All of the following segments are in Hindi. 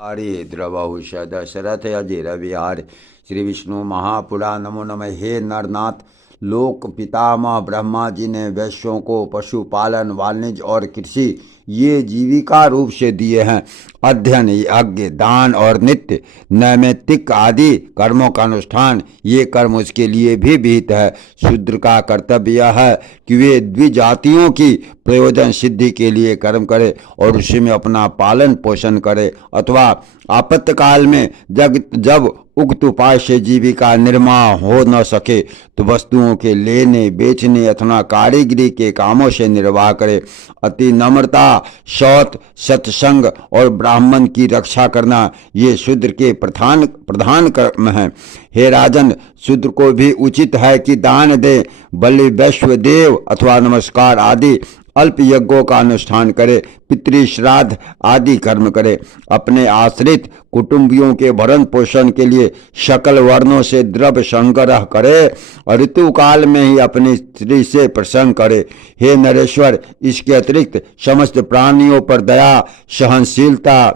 हरे द्रवहुष दशरथ अजिर विहार। श्री विष्णु महापुराण नमो नमः। हे नरनाथ, लोक पितामह ब्रह्मा जी ने वैश्यों को पशुपालन, वाणिज्य और कृषि ये जीविका रूप से दिए हैं। अध्ययन, यज्ञ, दान और नित्य नैमित्तिक आदि कर्मों का अनुष्ठान ये कर्म उसके लिए भी विहित है। शूद्र का कर्तव्य यह है कि वे द्विजातियों की प्रयोजन सिद्धि के लिए कर्म करे और उसी में अपना पालन पोषण करे, अथवा आपत्तकाल में जब उक्त उपाय से जीविका निर्वाह हो न सके तो वस्तुओं के लेने बेचने अथवा कारीगरी के कामों से निर्वाह करे। अति नम्रता, शौच, सत्संग और ब्राह्मण की रक्षा करना ये शूद्र के प्रधान कर्म है। हे राजन, शूद्र को भी उचित है कि दान दे, बलि, वैश्व देव अथवा नमस्कार आदि अल्प यज्ञों का अनुष्ठान करे, पितृ श्राद्ध आदि कर्म करे, अपने आश्रित कुटुंबियों के भरण पोषण के लिए सकल वर्णों से द्रव्य संग्रह करे और ऋतु काल में ही अपनी स्त्री से प्रसंग करे। हे नरेश्वर, इसके अतिरिक्त समस्त प्राणियों पर दया, सहनशीलता,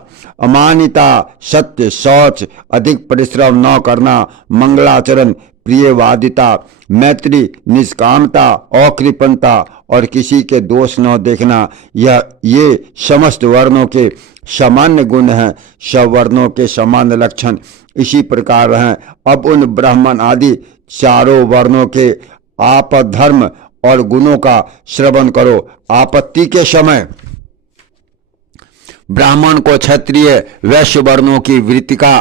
अमानिता, सत्य, शौच, अधिक परिश्रम न करना, मंगलाचरण, प्रियवादिता, मैत्री, निष्कामता, अकृपणता और किसी के दोष न देखना, ये समस्त वर्णों के सामान्य गुण हैं। सब वर्णों के समान लक्षण इसी प्रकार हैं। अब उन ब्राह्मण आदि चारों वर्णों के आपधर्म और गुणों का श्रवण करो। आपत्ति के समय ब्राह्मण को क्षत्रिय, वैश्य वर्णों की वृत्ति का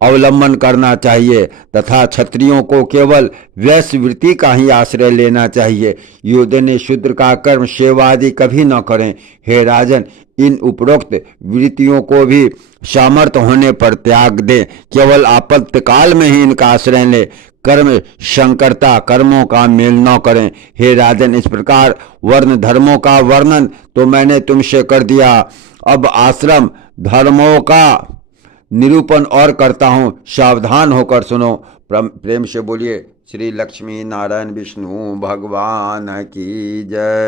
अवलंबन करना चाहिए तथा क्षत्रियों को केवल वैश्य वृत्ति का ही आश्रय लेना चाहिए। योद्धा शूद्र का कर्म सेवादि कभी न करें। हे राजन, इन उपरोक्त वृत्तियों को भी सामर्थ्य होने पर त्याग दें, केवल आपातकाल में ही इनका आश्रय लें। कर्म संकरता कर्मों का मेल न करें। हे राजन, इस प्रकार वर्ण धर्मों का वर्णन तो मैंने तुमसे कर दिया। अब आश्रम धर्मों का निरूपण और करता हूँ, सावधान होकर सुनो। प्रेम से बोलिए श्री लक्ष्मी नारायण विष्णु भगवान की जय।